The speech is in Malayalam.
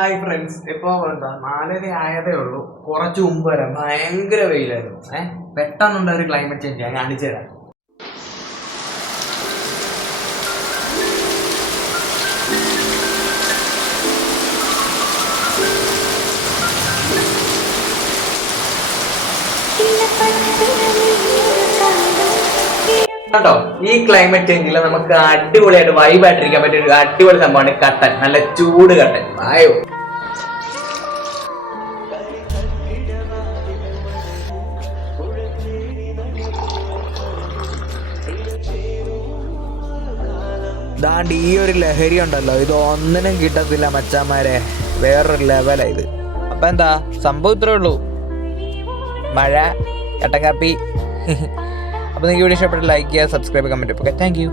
ഹായ് ഫ്രണ്ട്സ്, ഇപ്പോൾ എന്താ 4:30 ആയതേ ഉള്ളൂ. കുറച്ച് മുമ്പ് വരെ ഭയങ്കര വെയിലായിരുന്നു. പെട്ടെന്നുണ്ട ഒരു ക്ലൈമറ്റ് ചേഞ്ച്. ഞാൻ കാണിച്ചു തരാം. കേട്ടോ, ഈ ക്ലൈമറ്റ് ചേഞ്ചിൽ നമുക്ക് അടിപൊളിയായിട്ട് വൈബായിട്ടിരിക്കാൻ പറ്റിയ ഒരു അടിപൊളി സംഭവമാണ് കട്ടൻ. നല്ല ചൂട് കട്ടൻ. ആയോ ദാണ്ട് ഈ ഒരു ലഹരി ഉണ്ടല്ലോ, ഇത് ഒന്നിനും കിട്ടത്തില്ല മച്ചാന്മാരെ. വേറൊരു ലെവലാ ഇത്. അപ്പൊ എന്താ സംഭവം? ഇത്രേ ഉള്ളൂ. മഴ, കട്ടൻ കാപ്പി. അപ്പൊ നിങ്ങൾക്ക് വീഡിയോ ഇഷ്ടപ്പെട്ട് ലൈക്ക് ചെയ്യുക, subscribe, comment. Okay, thank you.